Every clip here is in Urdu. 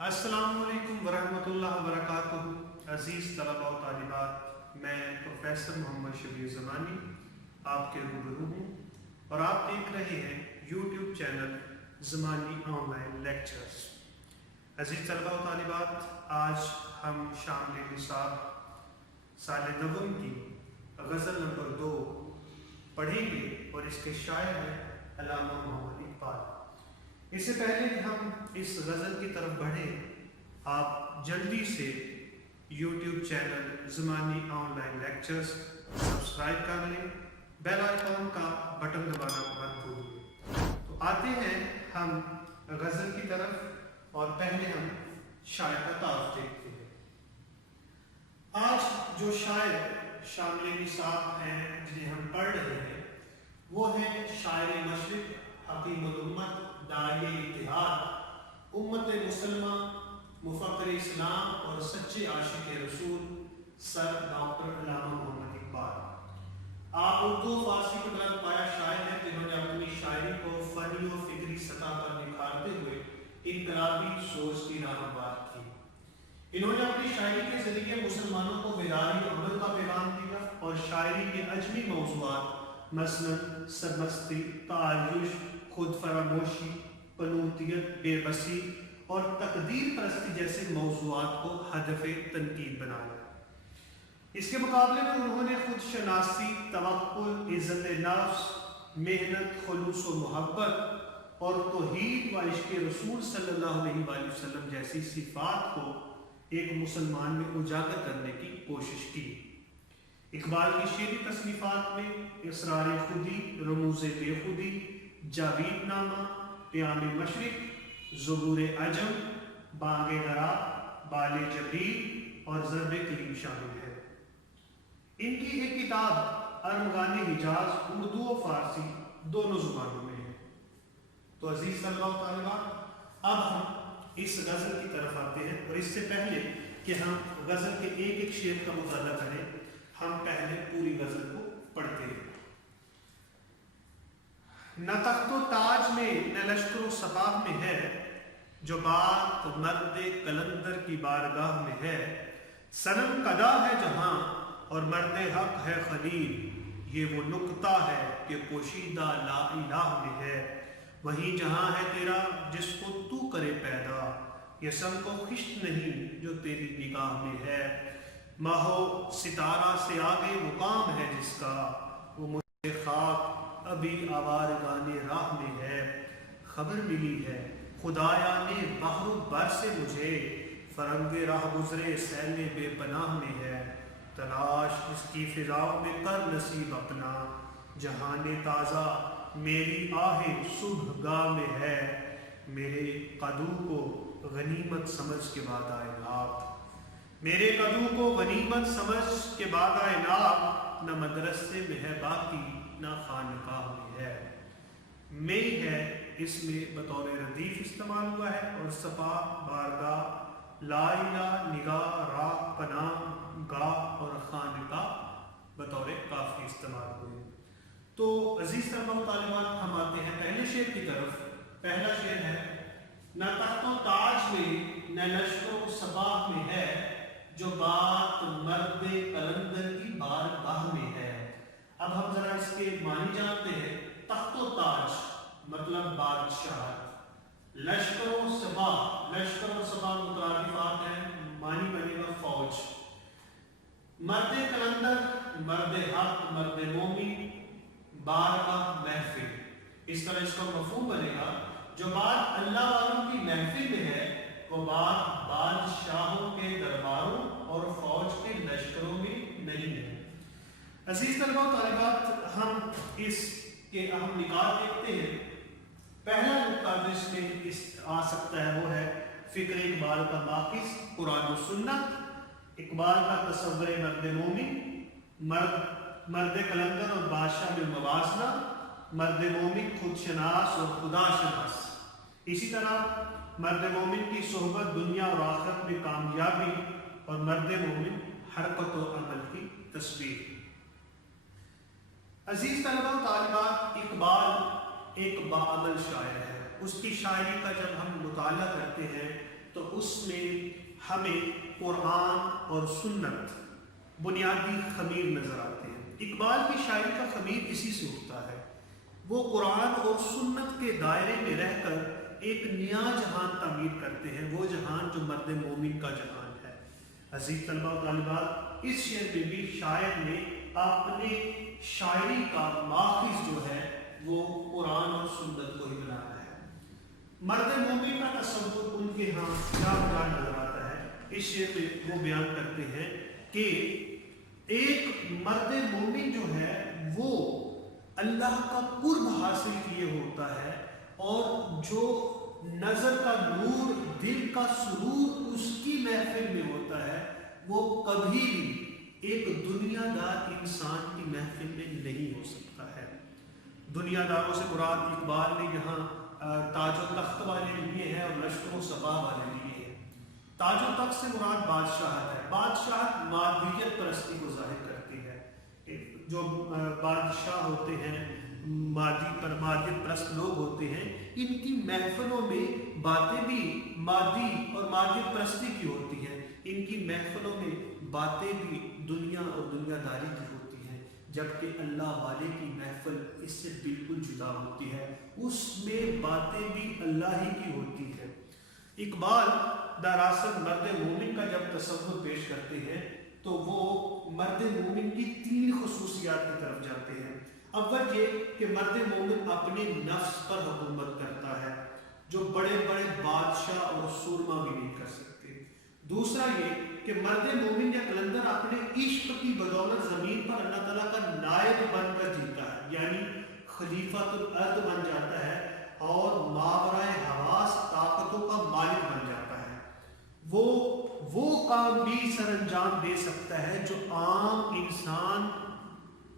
السلام علیکم ورحمۃ اللہ وبرکاتہ۔ عزیز طلباء و طالبات، میں پروفیسر محمد شبیر زمانی آپ کے روبرو ہوں اور آپ دیکھ رہے ہیں یوٹیوب چینل زمانی آن لائن لیکچرز۔ عزیز طلباء و طالبات، آج ہم شامل نصاب سال نوم کی غزل نمبر 2 پڑھیں گے اور اس کے شاعر ہیں علامہ محمد اقبال۔ اس سے پہلے کہ ہم اس غزل کی طرف بڑھیں، آپ جلدی سے یوٹیوب چینل زمانی آن لائن لیکچرز سبسکرائب کر لیں، بیل آئیکن کا بٹن دبانا مت بھولیں۔ تو آتے ہیں ہم غزل کی طرف اور پہلے ہم شاعر کا تعارف دیکھتے ہیں۔ آج جو شاعر شامل نصاب ہیں جنہیں ہم پڑھ رہے ہیں وہ ہے شاعر مشرق، حکیم الامت، داعی اتحاد، امت مسلمہ، مفکر اسلام اور سچے عاشق رسول سر ڈاکٹر علامہ محمد اقبال۔ آپ اردو فارسی کے بلند پایا شاعر ہیں جنہوں نے اپنی شاعری کو فنی و فکری سطح پر نکھارتے ہوئے انقلابی سوچ کی راہ ہموار کی۔ انہوں نے اپنی شاعری کے ذریعے مسلمانوں کو بیداری عمل کا پیغام دیا اور شاعری کے عجمی موضوعات مثلاً سرمستی، تعایش، خود فراموشی، قنوطیت، بے بسی اور تقدیر پرستی جیسے موضوعات کو ہدف تنقید بنایا۔ اس کے مقابلے میں انہوں نے خود شناسی، توکل، عزت نفس، محنت، خلوص و محبت اور توحید و عشق رسول صلی اللہ علیہ وآلہ وسلم جیسی صفات کو ایک مسلمان میں اجاگر کرنے کی کوشش کی۔ اقبال کی شعری تصنیفات میں اسرار خودی، رموز بے خودی، جاوید نامہ، پیام مشرق، زبور عجم، بانگ درا، بال جبریل اور ضرب کلیم شامل ہے۔ ان کی ایک کتاب ارمغان حجاز اردو و فارسی دونوں زبانوں میں ہے۔ تو عزیز طلباء و طالبات، اب ہم اس غزل کی طرف آتے ہیں اور اس سے پہلے کہ ہم غزل کے ایک ایک شعر کا مطالعہ کریں، ہم پہلے پوری غزل کو پڑھتے ہیں۔ نہ تخت و تاج میں نہ لشکر و سپاہ میں ہے، جو بات مرد قلندر کی بارگاہ میں ہے۔ صنم کدا ہے جہاں اور مرد حق ہے خلیل، یہ وہ نکتہ ہے کہ پوشیدہ لا الہ میں ہے۔ وہی جہاں ہے تیرا جس کو تو کرے پیدا، یہ سم کو خشت نہیں جو تیری نگاہ میں ہے۔ ماہ و ستارہ سے آگے مقام ہے جس کا، وہ مجھے خاک ابھی آوارگان راہ میں ہے۔ خبر ملی ہے خدایا نے بحر و بر سے مجھے، فرنگ راہ گزرے سیل بے پناہ میں ہے۔ تلاش اس کی فضاؤں میں کر نصیب اپنا، جہان تازہ میری آہ صبح گاہ میں ہے۔ میرے قدو کو غنیمت سمجھ کے بعد آئے ناپ، میرے قدو کو غنیمت سمجھ کے بعد آئے ناپ۔ نہ مدرسے میں ہے باقی نہ خانقاہ میں ہے۔ میں ہے اس میں بطور ردیف استعمال ہوا ہے اور صفا، بارگاہ، لا الہ، نگاہ، راہ، پناہ گاہ اور خانقاہ بطور کافی استعمال ہوئے۔ تو عزیز طلباء و طالبات، ہم آتے ہیں پہلے شعر کی طرف۔ پہلا شعر ہے: نہ تخت و تاج میں نہ لشکر و سپاہ میں ہے، جو بات مرد قلندر کی بارگاہ میں ہے۔ اب ہم ذرا اس کے معنی جانتے ہیں۔ تخت و تاج مطلب بادشاہت، لشکر و سپاہ، لشکر و سپاہ مترادفات ہیں، معنی بنے گا فوج۔ مرد قلندر، مرد حق، مرد مومن، بارگاہ محفل، اس طرح اس کا مفہوم بنے گا جو بات اللہ والوں کی محفل میں ہے، وہ بات بادشاہوں کے درباروں اور فوج کے لشکروں میں نہیں ہے۔ عزیز طلباء و طالبات، ہم اس کے اہم نکات دیکھتے ہیں۔ پہلا نکتہ جو اس میں آ سکتا ہے وہ ہے فکر اقبال کا ماخذ قرآن و سنت، اقبال کا تصور مرد مومن، مرد قلندر اور بادشاہ میں موازنہ، مرد مومن خود شناس اور خدا شناس۔ اسی طرح مرد مومن کی صحبت دنیا اور آخرت میں کامیابی اور مرد مومن حرکت و عمل کی تصویر۔ عزیز طلباء و طالبات، اقبال ایک باعمل شاعر ہے۔ اس کی شاعری کا جب ہم مطالعہ کرتے ہیں تو اس میں ہمیں قرآن اور سنت بنیادی خمیر نظر آتے ہیں۔ اقبال کی شاعری کا خمیر اسی سے اٹھتا ہے۔ وہ قرآن اور سنت کے دائرے میں رہ کر ایک نیا جہان تعمیر کرتے ہیں، وہ جہان جو مرد مومن کا جہان ہے۔ عزیز طلبہ و طالبات، اس شعر میں بھی شاعر نے اپنے شاعری کا ماخذ جو ہے وہ قرآن اور سنت کو ہی بنایا ہے۔ مرد مومن کا تصور ان کے ہاں کیا نظر آتا ہے، اس شعر میں وہ بیان کرتے ہیں کہ ایک مرد مومن جو ہے وہ اللہ کا قرب حاصل کیے ہوتا ہے، اور جو نظر کا نور، دل کا سرور اس کی محفل میں ہوتا ہے، وہ کبھی بھی ایک دنیا دار انسان کی محفل میں نہیں ہو سکتا ہے۔ دنیا داروں سے مراد اقبال نے یہاں تاج و تخت والے لیے ہیں اور لشکر و سپاہ والے لیے ہیں۔ تاج و تخت سے مراد بادشاہت ہے۔ بادشاہت مادیت پرستی کو ظاہر کرتی ہے۔ جو بادشاہ ہوتے ہیں، مادیت پرست لوگ ہوتے ہیں، ان کی محفلوں میں باتیں بھی مادی اور مادیت پرستی کی ہوتی ہیں، ان کی محفلوں میں باتیں بھی دنیا اور دنیا داری کی ہوتی ہیں، جبکہ اللہ والے کی محفل اس سے بالکل جدا ہوتی ہے، اس میں باتیں بھی اللہ ہی کی ہوتی ہے۔ اقبال دراصل مرد مومن کا جب تصور پیش کرتے ہیں تو وہ مرد مومن کی 3 خصوصیات کی طرف جاتے ہیں۔ اول یہ کہ مرد مومن اپنے نفس پر حکومت کرتا ہے، جو بڑے بڑے بادشاہ اور سورما بھی نہیں کر سکتے۔ دوسرا یہ کہ مرد مومن یا قلندر اپنے عشق کی بدولت زمین پر اللہ تعالیٰ کا نائب بن کر جیتا ہے، یعنی خلیفۃ الارض بن جاتا ہے اور ماورائے حواس طاقتوں کا مالک بن جاتا ہے۔ وہ کام بھی سر انجام دے سکتا ہے جو عام انسان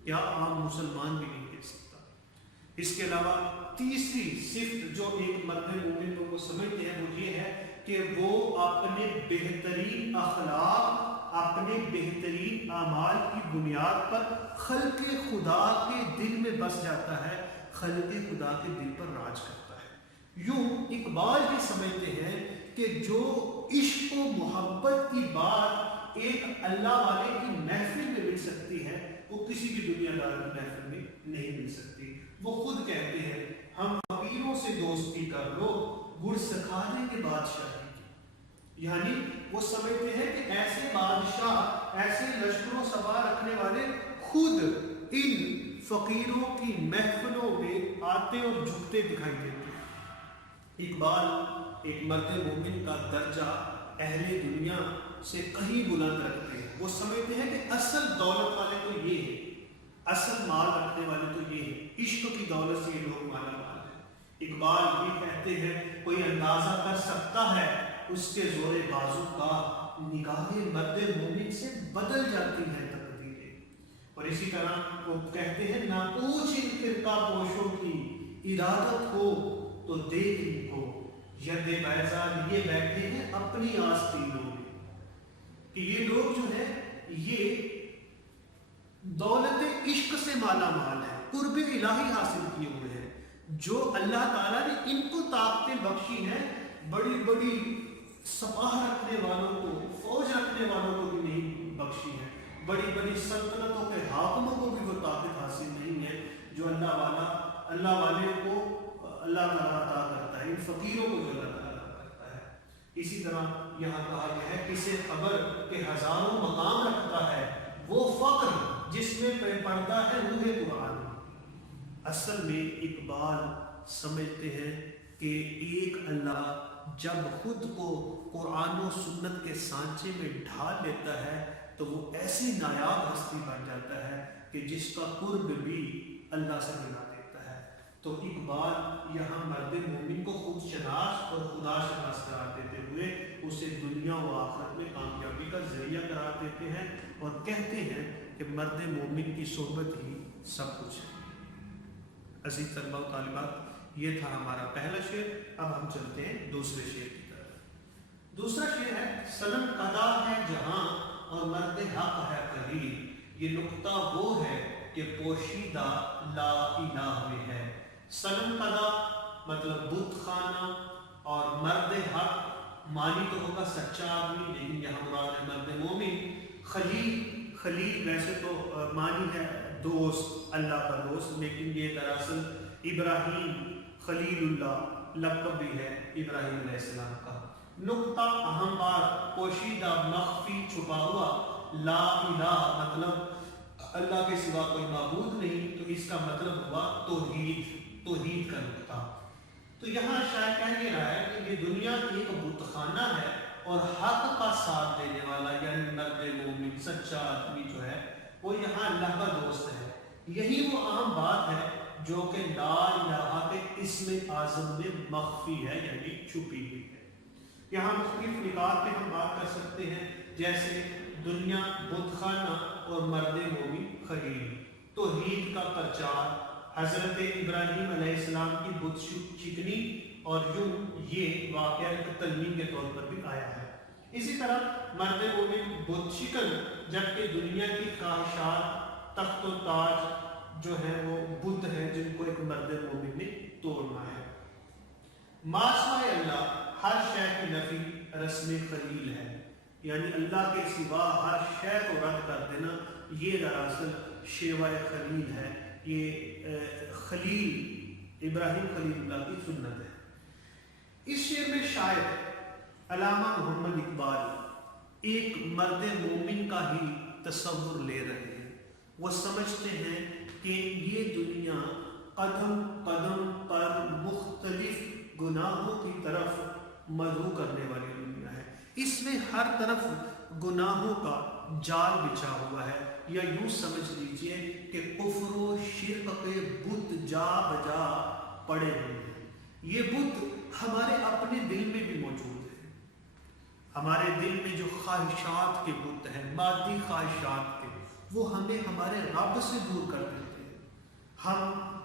یا عام مسلمان بھی نہیں دے سکتا۔ اس کے علاوہ تیسری صفت جو ایک مرد مومن کو سمجھتے ہیں وہ یہ ہے کہ وہ اپنے بہترین اخلاق، اپنے بہترین اعمال کی بنیاد پر خلق خدا کے دل میں بس جاتا ہے، خلق خدا کے دل پر راج کرتا ہے۔ یوں اقبال بھی سمجھتے ہیں کہ جو عشق و محبت کی بات ایک اللہ والے کی محفل میں مل سکتی ہے وہ کسی بھی دنیا دار کی محفل میں نہیں مل سکتی۔ وہ خود کہتے ہیں ہم فقیروں سے دوستی کر لو، گڑ سکھا دیں گے بادشاہی کی، یعنی وہ سمجھتے ہیں کہ ایسے بادشاہ، ایسے لشکر و سپاہ رکھنے والے خود ان فقیروں کی محفلوں میں آتے اور جھکتے دکھائی دیتے ہیں۔ اقبال ایک مرد مومن کا درجہ اہل دنیا سے کہیں بلند رکھتے ہیں۔ وہ سمجھتے ہیں کہ اصل دولت والے تو یہ ہے، اصل مال رکھنے والے تو یہ ہے، عشق کی دولت سے یہ لوگ مالا مال ہیں۔ اقبال بھی کہتے ہیں کوئی اندازہ کر سکتا ہے اس کے زور بازو کا، نگاہ مرد مومن سے بدل جاتی ہیں تقدیریں۔ اور اسی طرح وہ کہتے ہیں نہ پوچھ ان فرقہ پوشوں کی، ارادت ہو تو دیکھ ان کو، ید بیضا لیے بیٹھے ہیں اپنی آستینوں میں۔ کہ یہ لوگ جو ہے یہ دولت عشق سے مالا مال ہے، قرب الہی حاصل کیے ہوئے ہیں، جو اللہ تعالیٰ نے ان کو طاقتیں بخشی ہیں، بڑی بڑی سپاہ رکھنے والوں کو، فوج رکھنے والوں کو بھی نہیں بخشی ہے، بڑی بڑی سلطنتوں کے حاکموں کو بھی وہ طاقت حاصل نہیں ہے جو اللہ والے کو اللہ تعالیٰ عطا کرتا ہے، ان فقیروں کو جو اللہ تعالیٰ عطا کرتا ہے۔ اسی طرح یہاں کہا گیا ہے کسے خبر کہ ہزاروں مقام رکھتا ہے وہ فقر جس میں پڑھتا ہے روح قرآن۔ اصل میں اقبال سمجھتے ہیں کہ ایک اللہ جب خود کو قرآن و سنت کے سانچے میں ڈھال لیتا ہے تو وہ ایسی نایاب ہستی بن جاتا ہے کہ جس کا قرب بھی اللہ سے ملا دیتا ہے۔ تو اقبال یہاں مرد مومن کو خود شناس اور خدا شناس قرار دیتے ہوئے اسے دنیا و آخرت میں کامیابی کا ذریعہ قرار دیتے ہیں اور کہتے ہیں کہ مرد مومن کی صحبت ہی سب کچھ ہے۔ عزیز طلبہ و طالبات، یہ تھا ہمارا پہلا شعر۔ اب ہم چلتے ہیں دوسرے شعر کی طرف۔ دوسرا شعر ہے صنم قدا ہے جہاں اور مرد حق ہے قریب، یہ نقطہ وہ ہے کہ پوشیدہ لا الہ میں ہے۔ صنم قدا مطلب بت خانہ اور مرد حق مانی تو ہوگا سچا آدمی، لیکن یہاں مراد ہے مرد مومن۔ خلیل ویسے تو مانی ہے دوست، اللہ کا دوست، لیکن یہ دراصل ابراہیم خلیل اللہ لقب بھی ہے ابراہیم علیہ السلام کا۔ نقطہ اہم بات، پوشیدہ، مخفی، چھپا ہوا، لا الہ مطلب اللہ کے سوا کوئی معبود نہیں، تو اس کا مطلب ہوا توحید کا نقطہ۔ تو یہاں شاید کہہ یہ رہا ہے کہ یہ دنیا ایک بت خانہ ہے اور حق کا ساتھ دینے والا یعنی مرد مومن سچا آدمی جو ہے وہ یہاں اللہ کا دوست ہے۔ یہی وہ اہم بات ہے جو کہ لا الہ کے اسم اعظم میں مخفی ہے یعنی چھپی ہوئی ہے۔ یہاں مختلف نکات پہ ہم بات کر سکتے ہیں، جیسے دنیا بت خانہ اور مرد مومن خلیل، توحید کا پرچار، حضرت ابراہیم علیہ السلام کی بت شکنی، اور یوں یہ واقعہ ایک تلمیم کے طور پر بھی آیا ہے۔ اسی طرح مرد مومن بت شکن، جبکہ دنیا کی خواہشات، تخت و تاج جو ہے وہ بت ہیں جن کو ایک مرد مومن نے توڑنا ہے۔ ماسوائے اللہ، ہر شے کی نفی رسم خلیل ہے، یعنی اللہ کے سوا ہر شے کو رد کر دینا، یہ دراصل شیوہ خلیل ہے، یہ خلیل ابراہیم خلیل اللہ کی سنت ہے۔ اس شعر میں شاعر علامہ محمد اقبال ایک مرد مومن کا ہی تصور لے رہے ہیں۔ وہ سمجھتے ہیں کہ یہ دنیا قدم قدم پر مختلف گناہوں کی طرف مدعو کرنے والی دنیا ہے، اس میں ہر طرف گناہوں کا جال بچھا ہوا ہے، یا یوں سمجھ لیجئے کہ کفر و شرک کے بت جا بجا پڑے ہوئے ہیں۔ یہ بت ہمارے اپنے دل میں بھی موجود ہے۔ ہمارے دل میں جو خواہشات کے بت ہیں، مادی خواہشات کے، وہ ہمیں ہمارے رب سے دور کر دیتے ہیں۔ ہم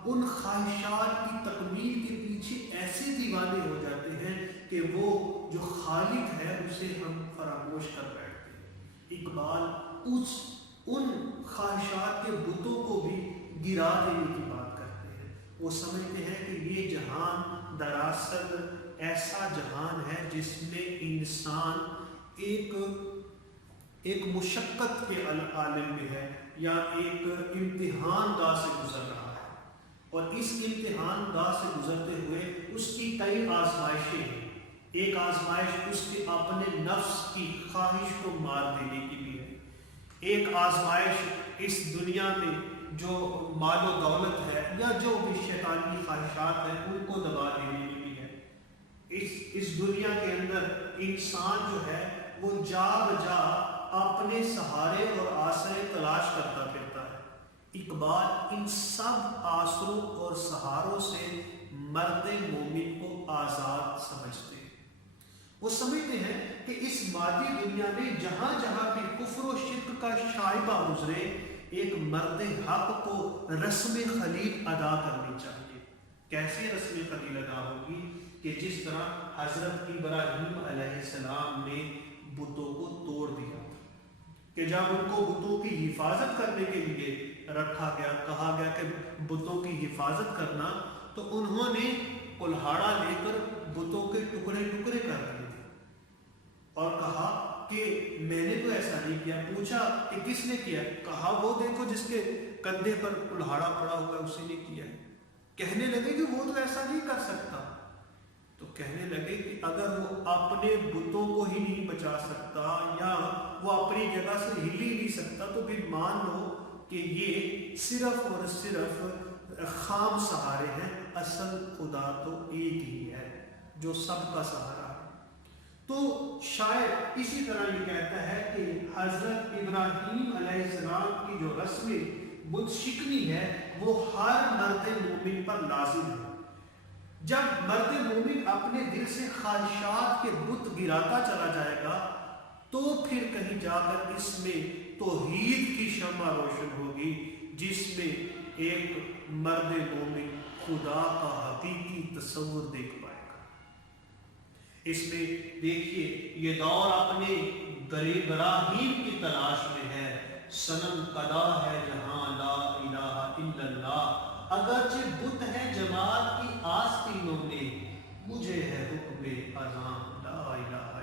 ان خواہشات کی تکمیل کے پیچھے ایسے دیوانے ہو جاتے ہیں کہ وہ جو خالق ہے اسے ہم فراموش کر بیٹھتے ہیں۔ اقبال ان خواہشات کے بتوں کو بھی گرا دینے کی بات کرتے ہیں۔ وہ سمجھتے ہیں کہ یہ جہان دراصل ایسا جہان ہے جس میں انسان ایک مشقت کے عالم میں ہے، یا ایک امتحان گاہ سے گزر رہا ہے، اور اس امتحان گاہ سے گزرتے ہوئے اس کی کئی آزمائشیں ہیں۔ ایک آزمائش اس کے اپنے نفس کی خواہش کو مار دینے کی بھی ہے، ایک آزمائش اس دنیا میں جو مال و دولت ہے یا جو بھی شیطانی خواہشات ہیں ان کو دبا دینے کی بھی ہے۔ اس دنیا کے اندر انسان جو ہے وہ جا بجا اپنے سہارے اور آسرے تلاش کرتا پھرتا ہے۔ اقبال ان سب آسروں اور سہاروں سے مرد مومن کو آزاد سمجھتے ہیں۔ وہ سمجھتے ہیں کہ اس مادی دنیا میں جہاں جہاں بھی کفر و شرک کا شائبہ گزرے، ایک مرد حق کو رسم خلیل ادا کرنی چاہیے۔ کیسے رسم خلیل ادا ہوگی؟ کہ جس طرح حضرت ابراہیم علیہ السلام نے بتوں کو توڑ دیا، کہ جب ان کو بتوں کی حفاظت کرنے کے لیے رکھا گیا، کہا گیا کہ بتوں کی حفاظت کرنا، تو انہوں نے کلہاڑا لے کر بتوں کے ٹکڑے ٹکڑے کر دیے اور کہا کہ میں نے تو ایسا نہیں کیا۔ پوچھا کہ کس نے کیا؟ کہا وہ دیکھو جس کے کندھے پر کلہاڑا پڑا ہوا ہے اسی نے کیا ہے۔ کہنے لگے کہ وہ تو ایسا نہیں کر سکتا، تو کہنے لگے کہ اگر وہ اپنے بتوں کو ہی نہیں بچا سکتا یا وہ اپنی جگہ سے ہل ہی نہیں سکتا، تو پھر مان لو کہ یہ صرف اور صرف خام سہارے ہیں، اصل خدا تو ایک ہی ہے جو سب کا سہارا ہے۔ تو شاید اسی طرح یہ کہتا ہے کہ حضرت ابراہیم علیہ السلام کی جو رسم بت شکنی ہے وہ ہر مرد مومن پر لازم ہے۔ جب مرد مومن اپنے دل سے خواہشات کے بت گراتا چلا جائے گا تو پھر کہیں جا کر اس میں توحید کی شمع روشن ہوگی، جس میں ایک مرد مومن خدا کا حقیقی تصور دیکھ پائے گا۔ اس میں دیکھیے یہ دور اپنے براہیم کی تلاش میں ہے، صنم قدا ہے جہاں لا الہ الا اللہ، اگرچہ بت ہے جماعت کی آستینوں میں، مجھے ہے حکم اذان لا الہ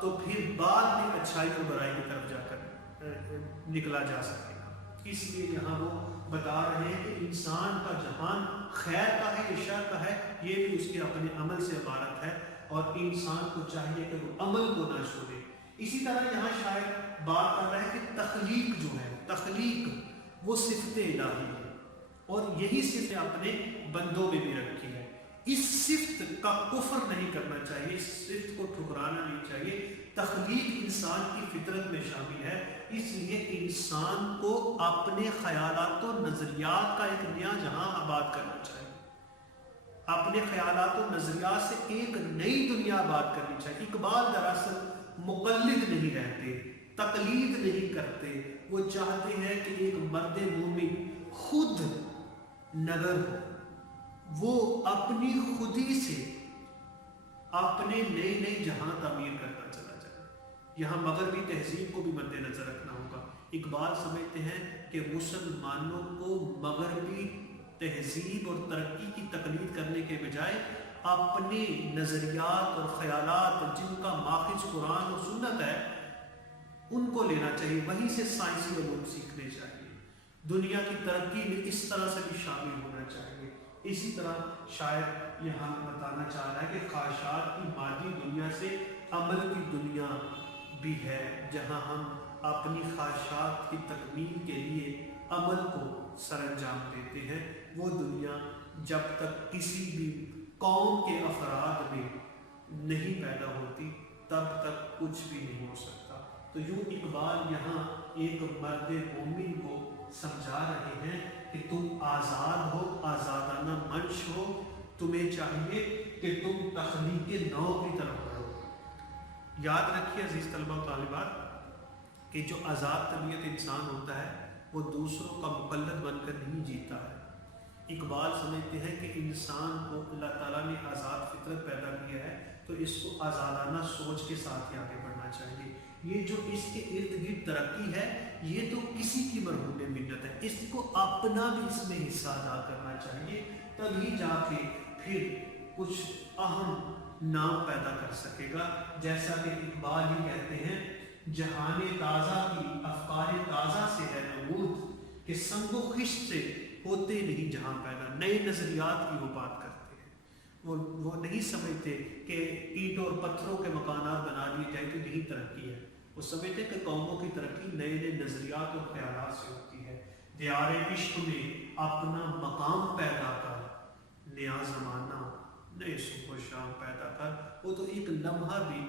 تو پھر بعد میں اچھائی اور برائی کی طرف جا کر نکلا جا سکے گا۔ اس لیے یہاں وہ بتا رہے ہیں کہ انسان کا جہان خیر کا ہے یا شر کا ہے، یہ بھی اس کے اپنے عمل سے عبارت ہے، اور انسان کو چاہیے کہ وہ عمل کو نہ چھوڑے۔ اسی طرح یہاں شاید بات کر رہے ہیں کہ تخلیق جو ہے، تخلیق وہ صفت الہی ہے، اور یہی صفت اپنے بندوں میں بھی رکھی ہے۔ اس صفت کا کفر نہیں کرنا چاہیے، اس صفت کو ٹھکرانا نہیں چاہیے۔ تخلیق انسان کی فطرت میں شامل ہے، اس لیے انسان کو اپنے خیالات و نظریات کا ایک نیا جہاں آباد کرنا چاہیے، اپنے خیالات و نظریات سے ایک نئی دنیا آباد کرنی چاہیے۔ اقبال دراصل مقلد نہیں رہتے، تقلید نہیں کرتے، وہ چاہتے ہیں کہ ایک مرد مومن خود نگر ہو، وہ اپنی خودی سے اپنے نئے نئے جہاں تعمیر کرتا چلا جائے۔ یہاں مغربی تہذیب کو بھی مد نظر رکھنا ہوگا۔ اقبال سمجھتے ہیں کہ مسلمانوں کو مغربی تہذیب اور ترقی کی تقلید کرنے کے بجائے اپنے نظریات اور خیالات جن کا ماخذ قرآن اور سنت ہے ان کو لینا چاہیے، وہیں سے سائنسی علوم سیکھنے چاہیے، دنیا کی ترقی میں اس طرح سے بھی شامل ہونا چاہیے۔ اسی طرح شاید یہاں بتانا چاہ رہا ہے کہ خواہشات کی مادی دنیا سے عمل کی دنیا بھی ہے، جہاں ہم اپنی خواہشات کی تکمیل کے لیے عمل کو سر انجام دیتے ہیں۔ وہ دنیا جب تک کسی بھی قوم کے افراد میں نہیں پیدا ہوتی تب تک کچھ بھی نہیں ہو سکتا۔ تو یوں اقبال یہاں ایک مرد مومن کو سمجھا رہے ہیں کہ تم آزاد ہو، آزادانہ منش ہو، تمہیں چاہیے کہ تم تخلیق نو کی طرف بڑھو۔ یاد رکھیے عزیز طلبہ و طالبات کہ جو آزاد طبیعت انسان ہوتا ہے وہ دوسروں کا مقلد بن کر نہیں جیتا ہے۔ اقبال سمجھتے ہیں کہ انسان کو اللہ تعالیٰ نے آزاد فطرت پیدا کیا ہے تو اس کو آزادانہ سوچ کے ساتھ ہی آگے بڑھنا چاہیے۔ یہ جو اس کے ارد گرد ترقی ہے یہ تو کسی کی مرہون منت ہے، اس کو اپنا بھی اس میں حصہ ادا کرنا چاہیے، تبھی جا کے پھر کچھ اہم نام پیدا کر سکے گا۔ جیسا کہ اقبال ہی کہتے ہیں جہان تازہ کی افکار تازہ سے ہے نمود، کہ سنگ و خشت سے ہوتے نہیں جہاں پیدا۔ نئے نظریات کی وہ بات کرتے ہیں، وہ نہیں سمجھتے کہ اینٹوں اور پتھروں کے مکانات بنا دیے جائیں تو یہی ترقی ہے، وہ سمجھتے کہ قوموں کی ترقی نئے نئے نظریات اور خیالات سے ہوتی ہے۔ دیار عشق میں اپنا مقام پیدا کر، نیا زمانہ نئے صبح و شام پیدا کر۔ وہ تو ایک لمحہ بھی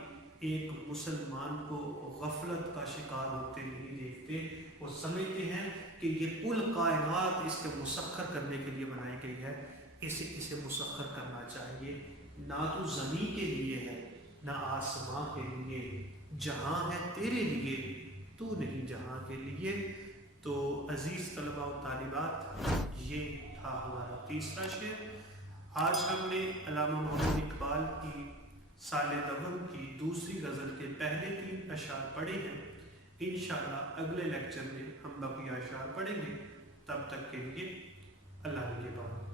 ایک مسلمان کو غفلت کا شکار ہوتے نہیں دیکھتے، وہ سمجھتے ہیں کہ یہ کل کائنات اس کے مسخر کرنے کے لیے بنائی گئی ہے، اسے مسخر کرنا چاہیے۔ نہ تو زمین کے لیے ہے نہ آسمان کے لیے، جہاں ہے تیرے لیے تو نہیں جہاں کے لیے۔ تو عزیز طلبہ و طالبات یہ تھا ہمارا تیسرا شعر۔ آج ہم نے علامہ محمد اقبال کی سال دہر کی دوسری غزل کے پہلے 3 اشعار پڑھے ہیں۔ انشاءاللہ اگلے لیکچر میں ہم بقیہ اشعار پڑھیں گے، تب تک کے لیے اللہ کے بعد۔